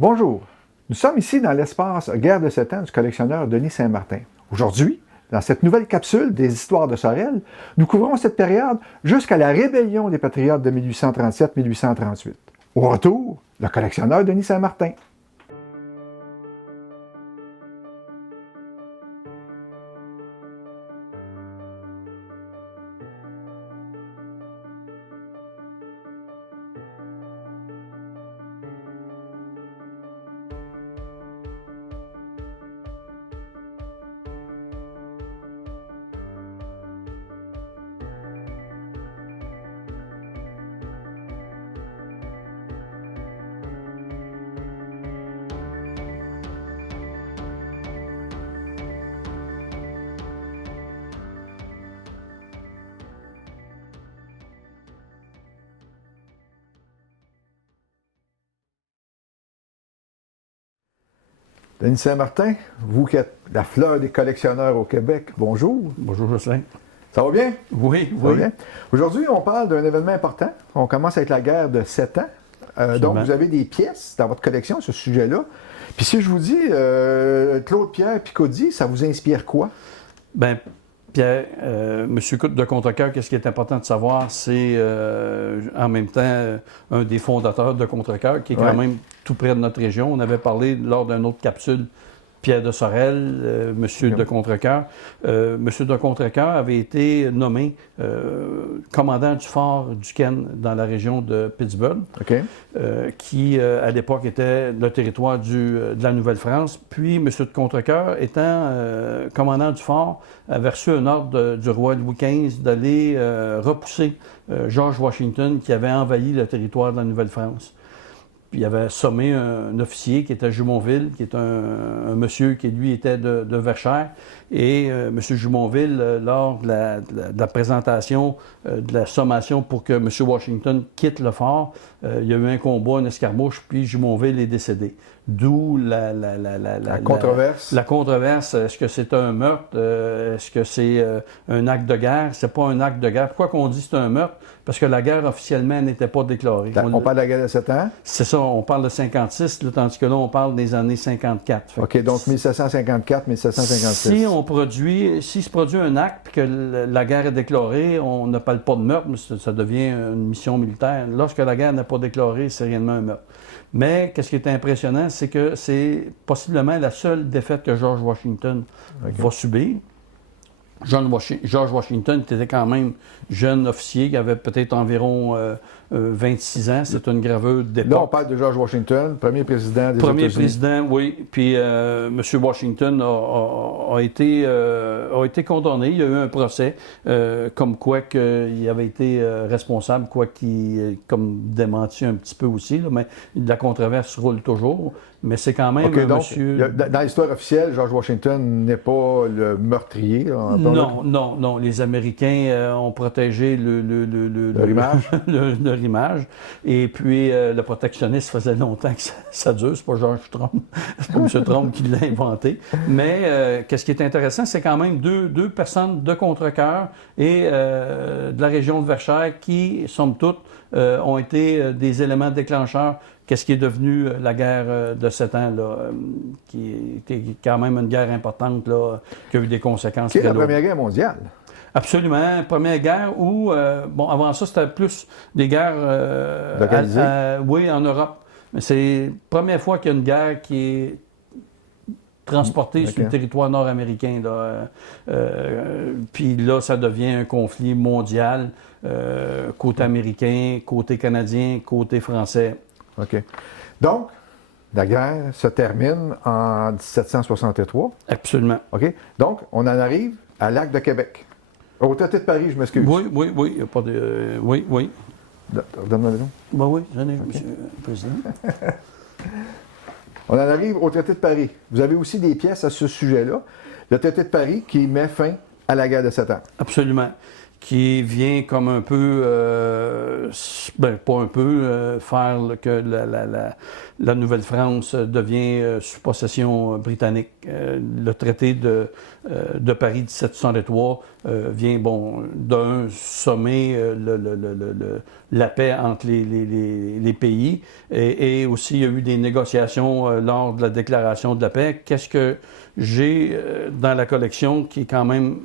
Bonjour, nous sommes ici dans l'espace Guerre de 7 ans du collectionneur Denis Saint-Martin. Aujourd'hui, dans cette nouvelle capsule des histoires de Sorel, nous couvrons cette période jusqu'à la rébellion des Patriotes de 1837-1838. Au retour, le collectionneur Denis Saint-Martin. Denis Saint-Martin, vous qui êtes la fleur des collectionneurs au Québec, bonjour. Bonjour Jocelyn. Ça va bien? Oui, Ça va bien? Aujourd'hui, on parle d'un événement important. On commence avec la guerre de 7 ans. Donc, vous avez des pièces dans votre collection, ce sujet-là. Puis si je vous dis Claude-Pierre Picaudie, ça vous inspire quoi? Bien, Pierre, Monsieur de Contrecoeur, qu'est-ce qui est important de savoir, c'est en même temps un des fondateurs de Contrecoeur, qui est quand même tout près de notre région. On avait parlé lors d'une autre capsule, Pierre de Sorel, Monsieur de Contrecoeur. Monsieur de Contrecoeur avait été nommé commandant du fort Duquesne dans la région de Pittsburgh, qui à l'époque était le territoire de la Nouvelle-France. Puis Monsieur de Contrecoeur, étant commandant du fort, avait reçu un ordre du roi Louis XV d'aller repousser George Washington qui avait envahi le territoire de la Nouvelle-France. Puis il avait sommé un officier qui était Jumonville, qui est un monsieur qui, lui, était de Verchères. Et M. Jumonville, lors de la présentation de la sommation pour que M. Washington quitte le fort, il y a eu un combat, une escarmouche, puis Jumonville est décédé. D'où la controverse. La controverse. Est-ce que c'est un meurtre? Est-ce que c'est un acte de guerre? C'est pas un acte de guerre. Pourquoi qu'on dit que c'est un meurtre? Parce que la guerre officiellement n'était pas déclarée. On parle de la guerre de 7 ans? C'est ça, on parle de 56, là, tandis que là, on parle des années 54. OK, donc 1754-1756. S'il se produit un acte et que la guerre est déclarée, on ne parle pas de meurtre, mais ça devient une mission militaire. Lorsque la guerre n'est pas déclarée, c'est réellement un meurtre. Mais qu'est-ce qui est impressionnant, c'est que c'est possiblement la seule défaite que George Washington va subir. George Washington était quand même jeune officier, qui avait peut-être environ 26 ans. C'est une gravure d'époque. Là, on parle de George Washington, premier président des États-Unis. Premier président, oui. Puis M. Washington a été condamné. Il y a eu un procès, comme quoi qu'il avait été responsable, quoi qu'il comme démenti un petit peu aussi. Là, mais la controverse roule toujours. Mais c'est quand même monsieur... Dans l'histoire officielle, George Washington n'est pas le meurtrier. Non. Les Américains ont protégé le rimage. le rimage. Et puis, le protectionnisme faisait longtemps que ça dure. C'est pas George Trump. C'est pas M. Trump qui l'a inventé. Mais qu'est-ce qui est intéressant, c'est quand même deux personnes de Contrecoeur et de la région de Verchères qui, somme toute, ont été des éléments déclencheurs. Qu'est-ce qui est devenu la guerre de 7 ans, là, qui était quand même une guerre importante, là, qui a eu des conséquences. C'est la Première Guerre mondiale. Absolument. Première guerre où, avant ça, c'était plus des guerres en Europe. Mais c'est la première fois qu'il y a une guerre qui est transportée sur le territoire nord-américain. Puis là, ça devient un conflit mondial, côté américain, côté canadien, côté français. OK. Donc, la guerre se termine en 1763. Absolument. OK. Donc, on en arrive à l'Acte de Québec. Au traité de Paris, je m'excuse. Oui. Il n'y a pas de... oui. Donne-moi le nom. Ben oui, j'en ai, Monsieur le Président. On en arrive au traité de Paris. Vous avez aussi des pièces à ce sujet-là. Le traité de Paris qui met fin à la guerre de 7 ans. Absolument. qui vient comme un peu, pas un peu, faire que la Nouvelle-France devient sous possession britannique. Le traité de Paris 1763 vient, d'un, sommer la paix entre les pays. Et aussi, il y a eu des négociations lors de la déclaration de la paix. Qu'est-ce que j'ai dans la collection qui est quand même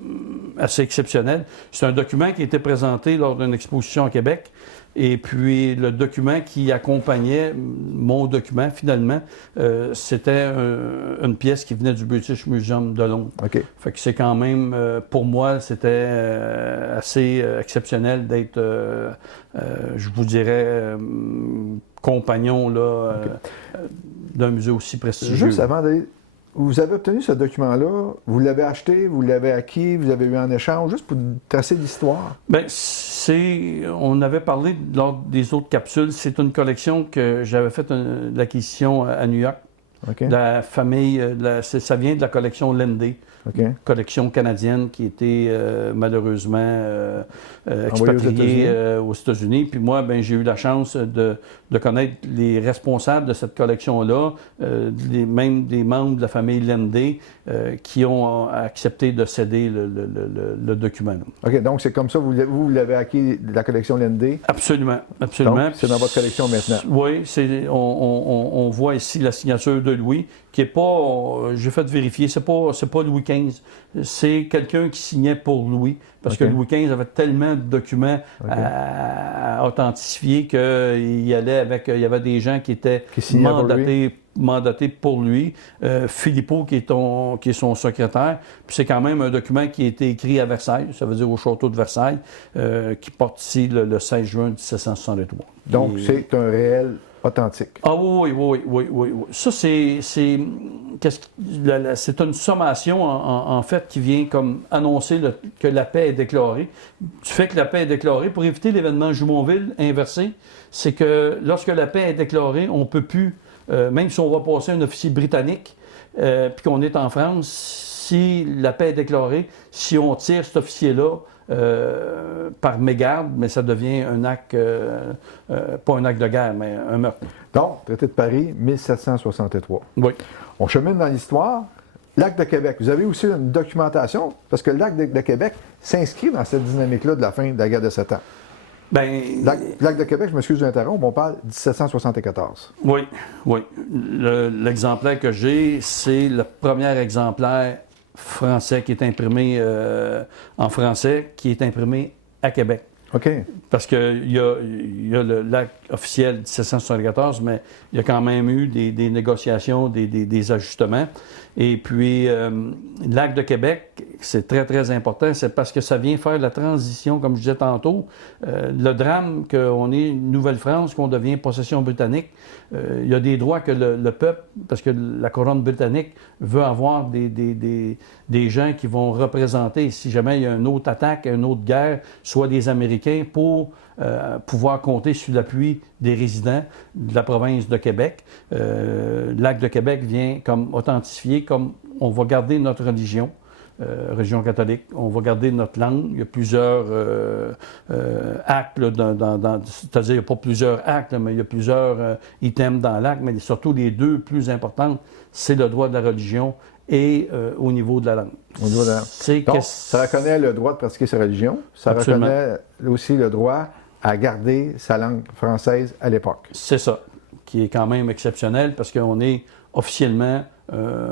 assez exceptionnel? C'est un document qui a été présenté lors d'une exposition à Québec. Et puis, le document qui accompagnait mon document, finalement, c'était une pièce qui venait du British Museum de Londres. OK. Fait que c'est quand même, pour moi, c'était assez exceptionnel d'être, je vous dirais, compagnon là, d'un musée aussi prestigieux. Juste avant d'aller... Vous avez obtenu ce document-là, vous l'avez acheté, vous l'avez acquis, vous avez eu en échange, juste pour tracer l'histoire? Bien, on avait parlé lors des autres capsules, c'est une collection que j'avais faite l'acquisition à New York. Okay. La famille, ça vient de la collection Lendé, collection canadienne qui était malheureusement expatriée aux États-Unis. Puis moi, j'ai eu la chance de connaître les responsables de cette collection-là, même des membres de la famille Lendé qui ont accepté de céder le document. OK, donc c'est comme ça, vous l'avez acquis de la collection Lendé? Absolument, absolument. Donc, c'est dans votre collection maintenant? Oui, on voit ici la signature de Louis, qui n'est pas, j'ai fait vérifier, c'est pas Louis XV, c'est quelqu'un qui signait pour Louis, parce que Louis XV avait tellement de documents à authentifier qu'il y avait des gens qui étaient mandatés pour lui. Philippot, qui est son secrétaire, puis c'est quand même un document qui a été écrit à Versailles, ça veut dire au château de Versailles, qui porte ici le 16 juin 1763. Donc, c'est un réel authentique. Ah oui. Ça, c'est une sommation, en fait, qui vient comme annoncer que la paix est déclarée. Du fait que la paix est déclarée, pour éviter l'événement Jumonville inversé, c'est que lorsque la paix est déclarée, on ne peut plus, même si on va passer un officier britannique, puis qu'on est en France, si la paix est déclarée, si on tire cet officier-là, par mégarde, mais ça devient un acte, pas un acte de guerre, mais un meurtre. Donc, traité de Paris, 1763. Oui. On chemine dans l'histoire. L'acte de Québec, vous avez aussi une documentation, parce que l'acte de Québec s'inscrit dans cette dynamique-là de la fin de la guerre de 7 ans. L'acte de Québec, je m'excuse de l'interrompre, on parle 1774. Oui. L'exemplaire que j'ai, c'est le premier exemplaire français qui est imprimé en français, qui est imprimé à Québec. OK. Parce qu'il y a l'acte officiel 1774, mais il y a quand même eu des négociations, des ajustements. Et puis, l'acte de Québec, c'est très, très important, c'est parce que ça vient faire la transition, comme je disais tantôt. Le drame qu'on est Nouvelle-France, qu'on devient possession britannique, il y a des droits que le peuple, parce que la couronne britannique veut avoir des gens qui vont représenter, si jamais il y a une autre attaque, une autre guerre, soit des Américains, pour pouvoir compter sur l'appui des résidents de la province de Québec. L'acte de Québec vient comme authentifier, comme on va garder notre religion, religion catholique, on va garder notre langue. Il y a plusieurs actes, c'est-à-dire il n'y a pas plusieurs actes, mais il y a plusieurs items dans l'acte, mais surtout les deux plus importantes, c'est le droit de la religion et au niveau de la langue. Au niveau de la langue. Donc, ça reconnaît le droit de pratiquer sa religion, ça Absolument. reconnaît aussi le droit à garder sa langue française à l'époque. C'est ça, qui est quand même exceptionnel parce qu'on est officiellement...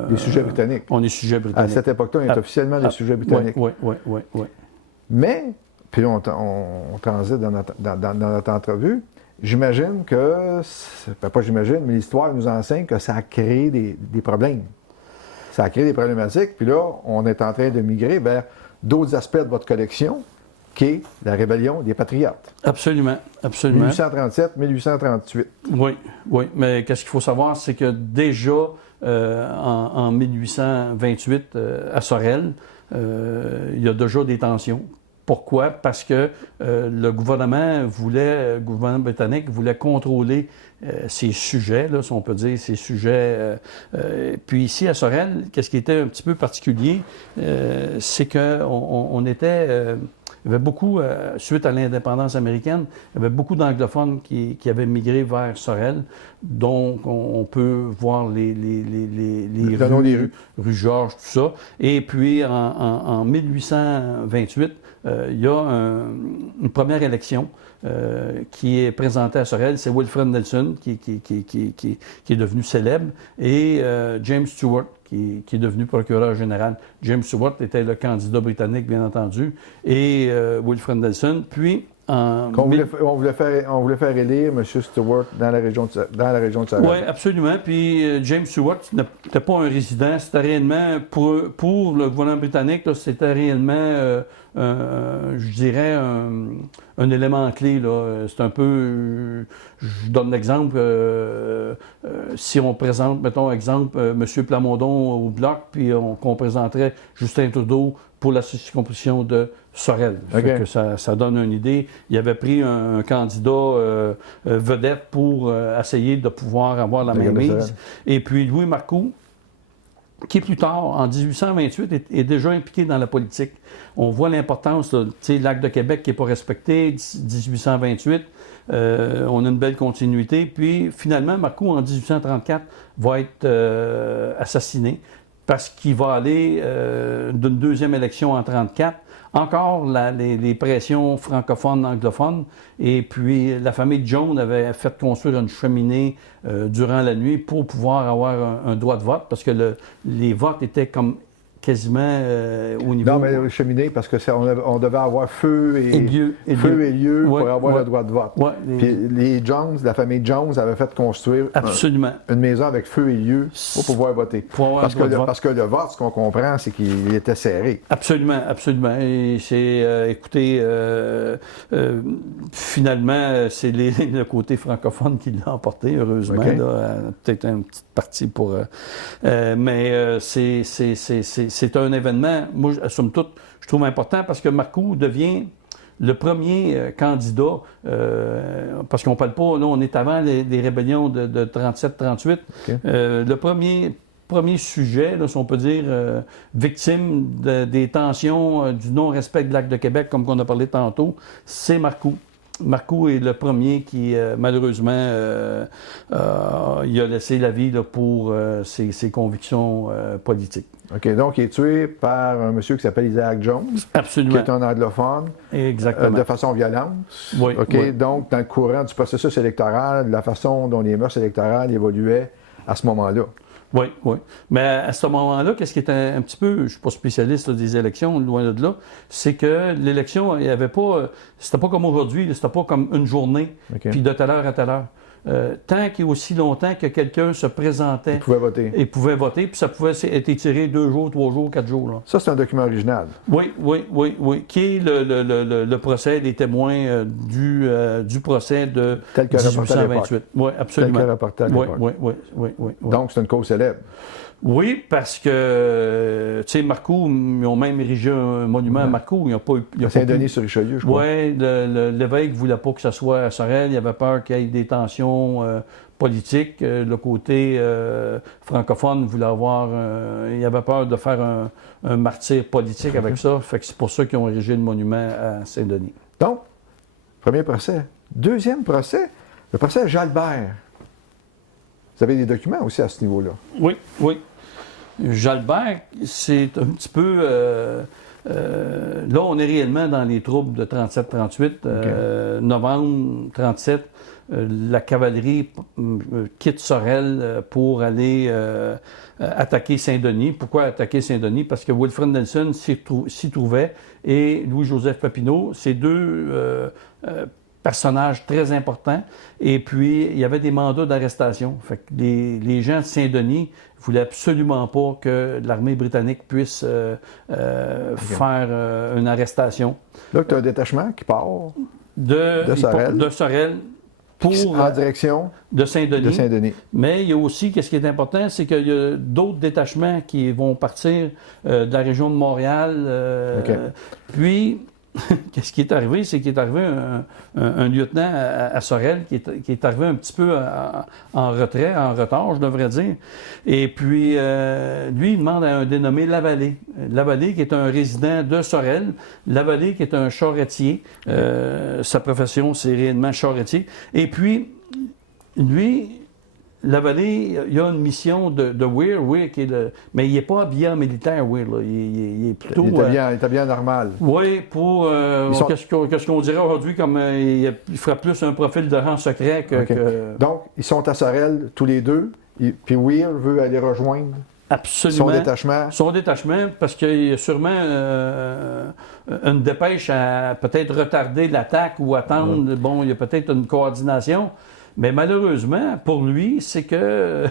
des sujets britanniques. On est sujet britannique. À cette époque-là, on est officiellement des sujets britanniques. Oui. Mais, puis on transite dans notre entrevue, j'imagine que, pas j'imagine, mais l'histoire nous enseigne que ça a créé des problèmes. Ça a créé des problématiques, puis là, on est en train de migrer vers d'autres aspects de votre collection, qui est la rébellion des Patriotes. Absolument. 1837-1838. Oui. Mais qu'est-ce qu'il faut savoir, c'est que déjà, en 1828, à Sorel, il y a déjà des tensions. Pourquoi? Parce que le gouvernement britannique voulait contrôler ces sujets, là, si on peut dire, ces sujets. Puis ici, à Sorel, qu'est-ce qui était un petit peu particulier, c'est qu'on était Il y avait beaucoup, suite à l'indépendance américaine, il y avait beaucoup d'anglophones qui avaient migré vers Sorel. Donc, on peut voir les rues, rue Georges, tout ça. Et puis, en 1828, il y a une première élection qui est présentée à Sorel. C'est Wilfred Nelson qui est devenu célèbre et James Stewart qui est devenu procureur général. James Stewart était le candidat britannique, bien entendu, et Wilfred Nelson. Puis, on voulait faire élire M. Stewart dans la région de Sorel. Oui, absolument. Puis James Stewart n'était pas un résident. C'était réellement, pour le gouvernement britannique, là, c'était réellement, je dirais, un élément clé. Là. C'est un peu, je donne l'exemple, si on présente, mettons, exemple, M. Plamondon au Bloc, puis qu'on présenterait Justin Trudeau pour la circonscription de Sorel. Okay. Que ça donne une idée. Il avait pris un candidat vedette pour essayer de pouvoir avoir la même mise. Et puis Louis Marcoux, qui plus tard, en 1828, est déjà impliqué dans la politique. On voit l'importance, l'acte de Québec qui n'est pas respecté, 1828, on a une belle continuité. Puis finalement, Marcoux, en 1834, va être assassiné parce qu'il va aller d'une deuxième élection en 1934. Encore les pressions francophones, anglophones, et puis la famille Jones avait fait construire une cheminée durant la nuit pour pouvoir avoir un droit de vote, parce que les votes étaient comme quasiment au niveau... Non, mais cheminée, parce que on devait avoir feu et lieu ouais, pour avoir le droit de vote. Ouais, Puis les Jones, la famille Jones avait fait construire une maison avec feu et lieu pour pouvoir voter. Parce que le vote, ce qu'on comprend, c'est qu'il était serré. Absolument, absolument. Et c'est, écoutez, finalement, c'est le côté francophone qui l'a emporté, heureusement. Okay. Peut-être une petite partie pour... mais c'est un événement, moi, somme toute, je trouve important parce que Marcoux devient le premier candidat, parce qu'on ne parle pas, là, on est avant les rébellions de 37-38. Okay. Le premier sujet, là, si on peut dire, victime des tensions, du non-respect de l'Acte de Québec, comme on a parlé tantôt, c'est Marcoux. Marcoux est le premier qui, malheureusement, il a laissé la vie là, pour ses convictions politiques. OK, donc il est tué par un monsieur qui s'appelle Isaac Jones. Absolument. Qui est un anglophone. Exactement. De façon violente. Oui. OK, oui. Donc dans le courant du processus électoral, la façon dont les mœurs électorales évoluaient à ce moment-là. Oui, oui. Mais à ce moment-là, qu'est-ce qui était un petit peu, je ne suis pas spécialiste là, des élections, loin de là, c'est que l'élection, il n'y avait pas, c'était pas comme aujourd'hui, c'était pas comme une journée, puis de telle heure à telle heure. Tant qu'il y a aussi longtemps que quelqu'un se présentait... Il pouvait voter. Puis ça pouvait être étiré 2 jours, 3 jours, 4 jours. Là. Ça, c'est un document original. Oui. Qui est le procès des témoins du procès de 1828. Oui, absolument. Tel que rapporté à l'époque. Oui. Donc, c'est une cause célèbre. Oui, parce que, tu sais, Marcoux, ils ont même érigé un monument à Marcoux. Ils n'ont pas eu... Saint-Denis-sur-Richelieu, je crois. Oui, l'évêque ne voulait pas que ça soit à Sorel. Il avait peur qu'il y ait des tensions politiques. Le côté francophone voulait avoir... il avait peur de faire un martyr politique avec ça. Fait que c'est pour ça qu'ils ont érigé le monument à Saint-Denis. Donc, premier procès. Deuxième procès, le procès Jalbert. Vous avez des documents aussi à ce niveau-là? Oui. Jalbert, c'est un petit peu... là, on est réellement dans les troubles de 37-38. Novembre 37, la cavalerie quitte Sorel pour aller attaquer Saint-Denis. Pourquoi attaquer Saint-Denis? Parce que Wilfred Nelson s'y trouvait et Louis-Joseph Papineau, ces deux personnages très importants. Et puis, il y avait des mandats d'arrestation. Fait que les gens de Saint-Denis ne voulaient absolument pas que l'armée britannique puisse faire une arrestation. Là, tu as un détachement qui part de Sorel en direction de Saint-Denis. Mais il y a aussi, qu'est-ce qui est important, c'est qu'il y a d'autres détachements qui vont partir de la région de Montréal. Puis, qu'est-ce qui est arrivé? C'est qu'il est arrivé un lieutenant à Sorel qui est arrivé un petit peu en retrait, en retard, je devrais dire. Et puis, lui, il demande à un dénommé Lavallée. Lavallée, qui est un résident de Sorel. Lavallée, qui est un charretier. Sa profession, c'est réellement charretier. Et puis, lui... Lavallée, il y a une mission de Weir. Weir qui est mais il n'est pas habillé en militaire, Weir. Là. Il est plutôt... Il est habillé normal. Oui, pour... Qu'est-ce qu'on dirait aujourd'hui, comme il ferait plus un profil de rang secret que... Donc, ils sont à Sorel, tous les deux, puis Weir veut aller rejoindre Absolument. son détachement. Son détachement, parce qu'il y a sûrement une dépêche à peut-être retarder l'attaque ou attendre. Bon, il y a peut-être une coordination. Mais malheureusement, pour lui, c'est que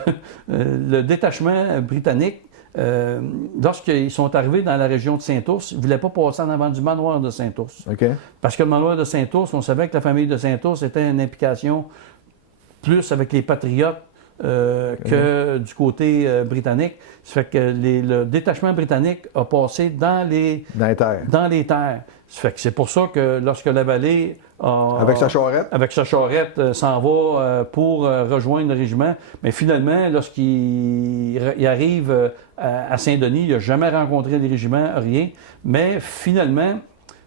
le détachement britannique, lorsqu'ils sont arrivés dans la région de Saint-Ours, ils ne voulaient pas passer en avant du manoir de Saint-Ours. Okay. Parce que le manoir de Saint-Ours, on savait que la famille de Saint-Ours était une implication plus avec les patriotes que du côté britannique. Ça fait que le détachement britannique a passé dans les terres. Ça fait que c'est pour ça que lorsque Lavallée avec sa charrette s'en va pour rejoindre le régiment, mais finalement, lorsqu'il arrive à Saint-Denis, il n'a jamais rencontré le régiment, rien. Mais finalement,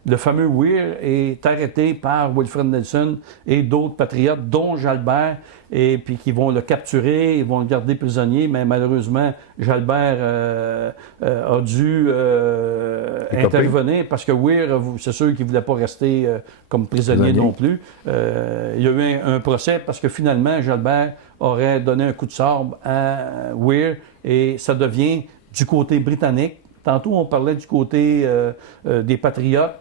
le fameux Weir est arrêté par Wilfred Nelson et d'autres patriotes, dont Jalbert, et puis qui vont le capturer, ils vont le garder prisonnier, mais malheureusement, Jalbert a dû intervenir parce que Weir, c'est sûr qu'il ne voulait pas rester comme prisonnier non plus. Il y a eu un procès parce que finalement, Jalbert aurait donné un coup de sabre à Weir et ça devient du côté britannique. Tantôt, on parlait du côté des patriotes.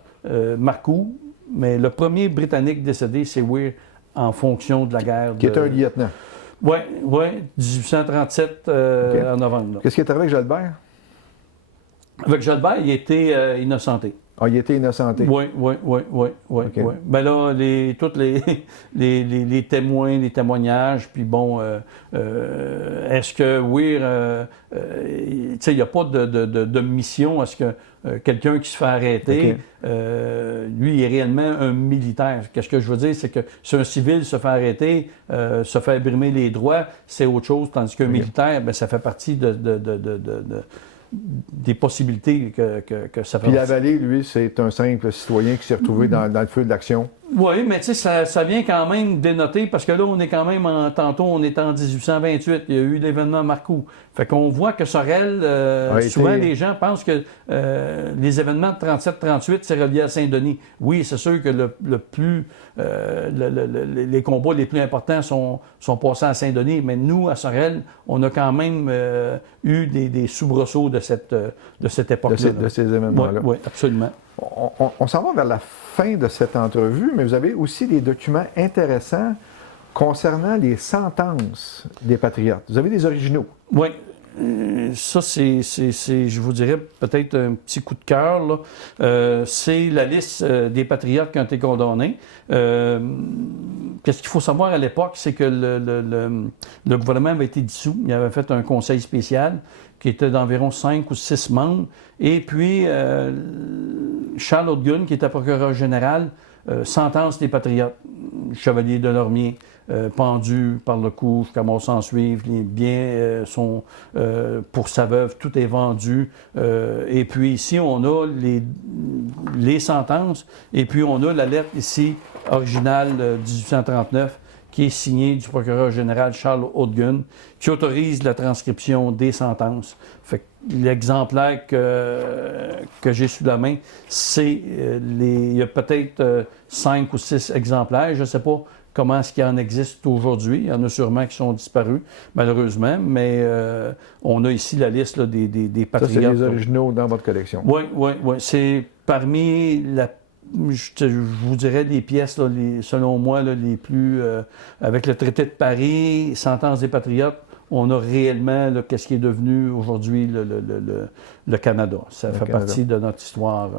Marcoux, mais le premier Britannique décédé, c'est Weir en fonction de la guerre. Qui est un lieutenant. Oui, 1837 en novembre. Qu'est-ce qui est arrivé avec Jalbert? Avec Jalbert, il était innocenté. Ah, il était innocenté. Oui. Okay. Ben là, tous les témoins, les témoignages, puis bon, est-ce que Weir, tu sais, il n'y a pas de mission, est-ce que quelqu'un qui se fait arrêter, lui, il est réellement un militaire. Qu'est-ce que je veux dire, c'est que si un civil se fait arrêter, se fait brimer les droits, c'est autre chose, tandis qu'un militaire, ben, ça fait partie des possibilités que ça peut. Puis Lavallée, lui, c'est un simple citoyen qui s'est retrouvé dans le feu de l'action. Oui, mais tu sais, ça vient quand même dénoter, parce que là, on est quand même, tantôt, on est en 1828, il y a eu l'événement Marcoux. Fait qu'on voit que Sorel, souvent les gens pensent que les événements de 37-38, c'est relié à Saint-Denis. Oui, c'est sûr que les combats les plus importants sont passés à Saint-Denis, mais nous, à Sorel, on a quand même eu des soubresauts de cette époque-là. De ces événements-là. Oui, absolument. On s'en va vers la fin de cette entrevue, mais vous avez aussi des documents intéressants concernant les sentences des patriotes. Vous avez des originaux. Oui. Ça, c'est, je vous dirais, peut-être un petit coup de cœur. C'est la liste des patriotes qui ont été condamnés. Qu'est-ce qu'il faut savoir à l'époque, c'est que le gouvernement avait été dissous. Il avait fait un conseil spécial qui était d'environ 5 ou 6 membres. Et puis, Charles Hautgun, qui était procureur général, sentence les patriotes. Chevalier de Lormier, pendu par le cou jusqu'à mort sans suivre. Les biens sont pour sa veuve, tout est vendu. Et puis ici, on a les sentences. Et puis on a la lettre ici, originale de 1839, qui est signée du procureur général Charles Hautgun, qui autorise la transcription des sentences. Fait que l'exemplaire que j'ai sous la main, c'est il y a peut-être 5 ou 6 exemplaires. Je ne sais pas comment est-ce qu'il en existe aujourd'hui. Il y en a sûrement qui sont disparus, malheureusement, mais on a ici la liste là, des patriotes. Ça, c'est les originaux dans votre collection. Oui. C'est parmi je vous dirais les pièces, là, selon moi, là, les plus... avec le traité de Paris, sentence des patriotes, on a réellement qu'est-ce qui est devenu aujourd'hui le Canada. Ça fait partie de notre histoire.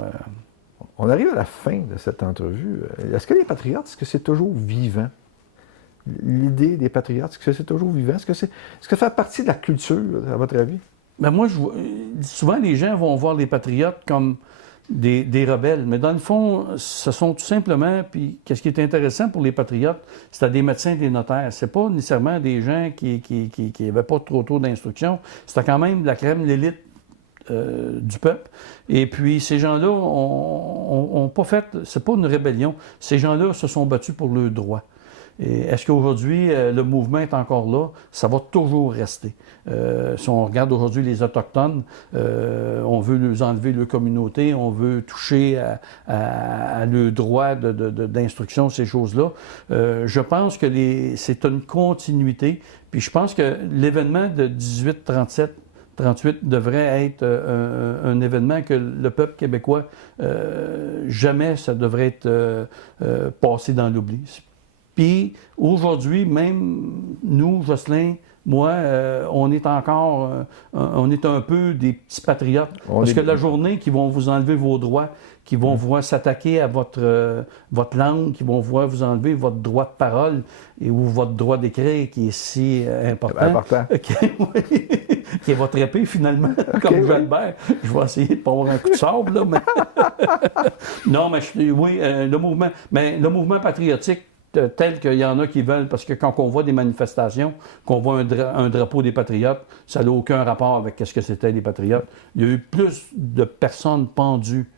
On arrive à la fin de cette entrevue. Est-ce que les patriotes, est-ce que c'est toujours vivant? L'idée des patriotes, est-ce que c'est toujours vivant? Est-ce que ça fait partie de la culture, à votre avis? Ben moi, souvent, les gens vont voir les patriotes comme des rebelles. Mais dans le fond, ce sont tout simplement, puis qu'est-ce qui est intéressant pour les patriotes, c'était des médecins, des notaires. C'est pas nécessairement des gens qui avaient pas trop d'instruction. C'était quand même la crème, l'élite du peuple. Et puis, ces gens-là ont pas fait, c'est pas une rébellion. Ces gens-là se sont battus pour leurs droits. Et est-ce qu'aujourd'hui, le mouvement est encore là? Ça va toujours rester. Si on regarde aujourd'hui les Autochtones, on veut leur enlever leur communauté, on veut toucher à leurs droits d'instruction, ces choses-là. Je pense que c'est une continuité. Puis je pense que l'événement de 1837-38 devrait être un événement que le peuple québécois, jamais ça devrait être passé dans l'oubli. Puis aujourd'hui, même nous, Jocelyn, moi, on est encore, on est un peu des petits patriotes. Parce que la journée qu'ils vont vous enlever vos droits, qui vont voir s'attaquer à votre langue, qui vont voir vous enlever votre droit de parole ou votre droit d'écrire qui est si important. Qui est votre épée finalement, comme Jalbert. Je vais essayer de ne pas avoir un coup de sable, là, mais... Non, mais oui, le mouvement patriotique, tel qu'il y en a qui veulent, parce que quand on voit des manifestations, qu'on voit un drapeau des Patriotes, ça n'a aucun rapport avec ce que c'était les Patriotes. Il y a eu plus de personnes pendues,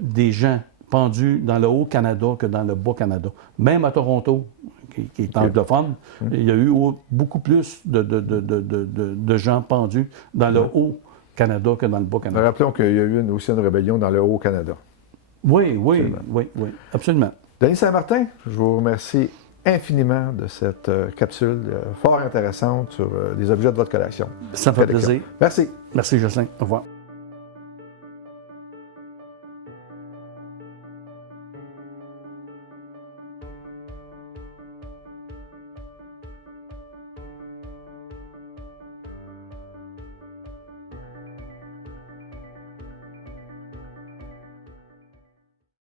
des gens pendus dans le Haut-Canada que dans le Bas-Canada. Même à Toronto, qui est anglophone, il y a eu beaucoup plus de gens pendus dans le Haut-Canada que dans le Bas-Canada. Rappelons qu'il y a eu aussi une rébellion dans le Haut-Canada. Oui, absolument. Denis Saint-Martin, je vous remercie infiniment de cette capsule fort intéressante sur des objets de votre collection. Ça me fait plaisir. Merci. Merci, Jocelyn. Au revoir.